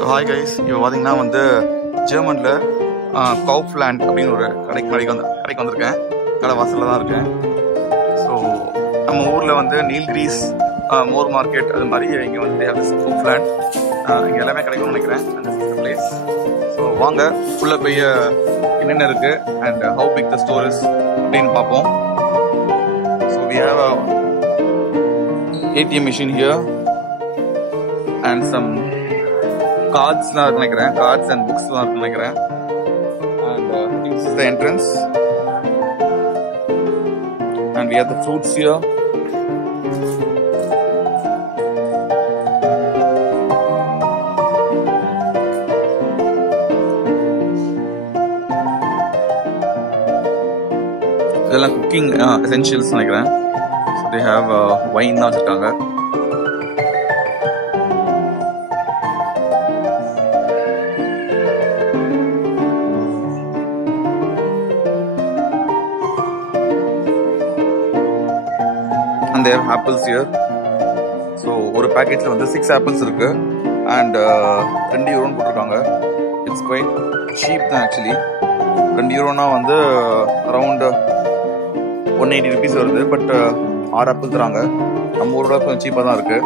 So hi guys, இப்போ பார்த்தீங்கன்னா வந்து ஜெர்மனில் கவுஃப்லேண்ட் அப்படின்னு ஒரு கடைக்கு வந்திருக்கேன். கடை வாசலில் தான் இருக்கேன். ஸோ நம்ம ஊரில் வந்து நீல்கிரீஸ் மோர் மார்க்கெட் அது மாதிரி இங்கே வந்து கவுஃப்லேண்ட் இங்கே எல்லாமே கிடைக்கும்னு நினைக்கிறேன். அந்த பிளேஸ். ஸோ வாங்க ஃபுல்லாக போய் என்னென்ன இருக்குது and how big the store is அப்படின்னு பார்ப்போம். So we have ATM machine here and some cards la நினைக்கிறேன். cards and books la நினைக்கிறேன். And this is the entrance and we have the fruits here. இதெல்லாம் cooking essentials நினைக்கிறேன். So they have wine la வச்சிருக்காங்க. And they have apples here. So ஒரு பேக்கெட்ல வந்து 6 apples இருக்கு and 2 யூரோன்னு போட்டிருக்காங்க. It's quite cheap தான் actually. 2 யூரோனா வந்து அரௌண்ட் 180 rupees வருது. பட் 6 ஆப்பிள் தராங்க. நம்ம ஊரோட கொஞ்சம் சீப்பாக தான் இருக்கு.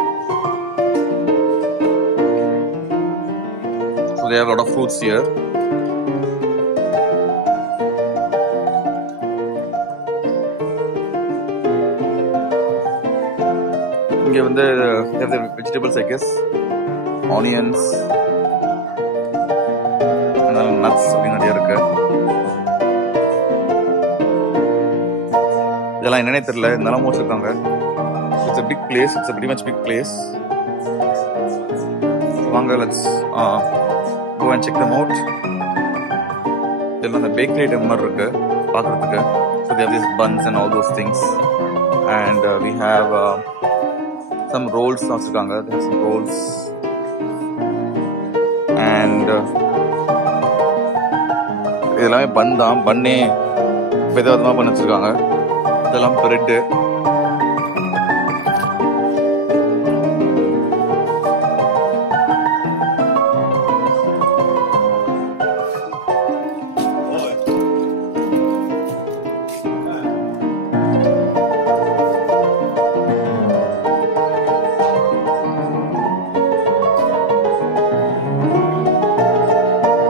So they have a lot of fruits here. இங்கே வந்து vegetables I guess, onions, nuts அப்படின்னு நிறைய இருக்கு. இதெல்லாம் என்னன்னே தெரியல, இருந்தாலும் வச்சிருக்காங்க. It's a big place. It's a pretty much big place. வாங்க let's go and check them out. இதெல்லாம் அந்த பேக்கரி ஐட்டம் மாதிரி இருக்கு பார்க்கறதுக்கு. So they have these buns and all those things. And we have some rolls வச்சிருக்காங்க. They have some rolls. And இதெல்லாமே பன் தான். பன்னே விதவிதமா பண்ணி வச்சிருக்காங்க. இதெல்லாம் பிரெட்டு.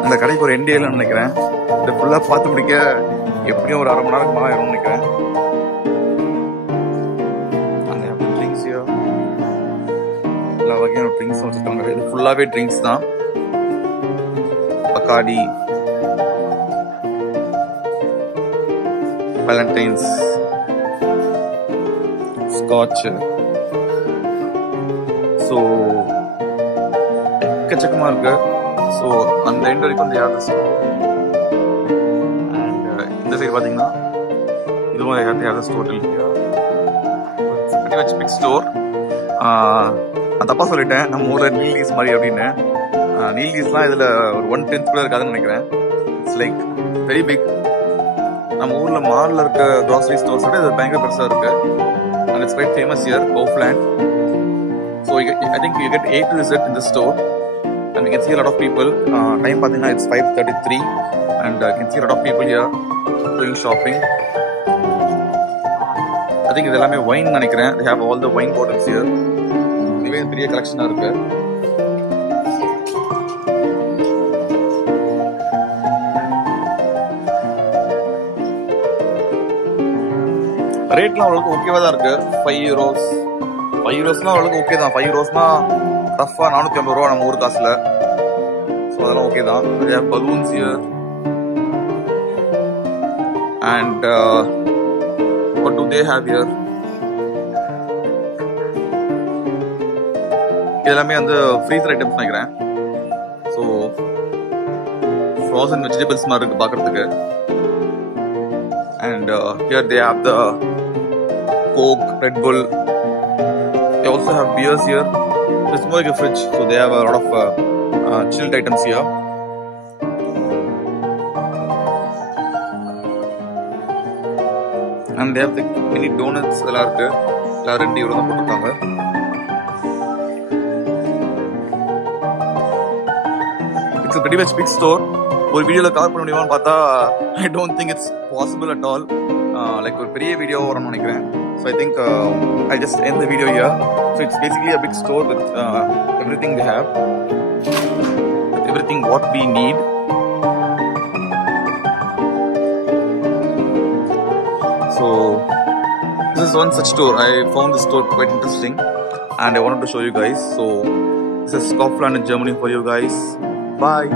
இந்த கடைக்கு ஒரு என்டிஏல நினைக்கிறேன். இதை ஃபுல்லா பார்த்து முடிக்க எப்படியும் ஒரு 1/2 மணி நேரம் மேலே ஆயிரும் நினைக்கிறேன். எல்லா வகையான ட்ரிங்க்ஸ் வச்சிருக்காங்க. இது ஃபுல்லாவே ட்ரிங்க்ஸ் தான். பக்காடி, வேலண்டைன்ஸ், ஸ்காட்ச். ஸோ எக்கச்சக்கமா இருக்கு. ஸோ அந்த எண்ட் வரைக்கும் வந்து யார் அண்ட் இந்த சைடு பார்த்தீங்கன்னா இதுவும் யார் store pretty much big store. நான் தப்பா சொல்லிட்டேன், நம்ம ஊர்ல நீல்கீஸ் மாதிரி அப்படின்னு. நீல்கீஸ்லாம் இதுல ஒரு 1/10 கூட இருக்காதுன்னு நினைக்கிறேன். It's like very big. நம்ம ஊர்ல மால்ல இருக்க grocery stores விட இது பயங்கர பெருசா இருக்கு. And it's quite famous here, Kaufland. So I think you get A to Z in the store. And you can see a lot of people. Time பார்த்தீங்கன்னா it's 5:33 and you can see a lot of people here doing shopping. I think இது எல்லாமே wine நினைக்கிறேன். They have all the wine bottles here. இதுவே பெரிய கலெக்ஷனா இருக்கு. ரேட்லாம் அவ்வளவுக்கு ஓகேவா தான் இருக்கு. 5 euros. 5 eurosலாம் அவ்வளவுக்கு ஓகே தான். 5 eurosனா ரஃபா 450 ரூபா நம்ம ஊர் காசுல. ஸோ அதெல்லாம் ஓகே தான். They have balloons here. And what do they have here? இதெல்லாமே வந்து ஃப்ரீசர் ஐட்டம்ஸ் நினைக்கிறேன். ஸோ ஃப்ரோசன் வெஜிடபிள்ஸ் மாதிரி இருக்கு பார்க்கறதுக்கு. And here they have the Coke, Red Bull. They also have beers here. It's more like a fridge, so they have a lot of chilled items here. And they have the mini donuts. எல்லாம் இருக்கு. எல்லாம் 2 euro தான் போட்டிருக்காங்க. It's a pretty much big store. ஒரு வீடியோல cover பண்ண முடியுமான்னு பார்த்தா I don't think it's possible at all. Like ஒரு பெரிய வீடியோ வரும்னு நினைக்கிறேன். So I think I just end the video here. So it's basically a big store with everything they have, with everything what we need. So this is one such store. I found this store quite interesting and I wanted to show you guys. So this is Kaufland in Germany for you guys. Bye.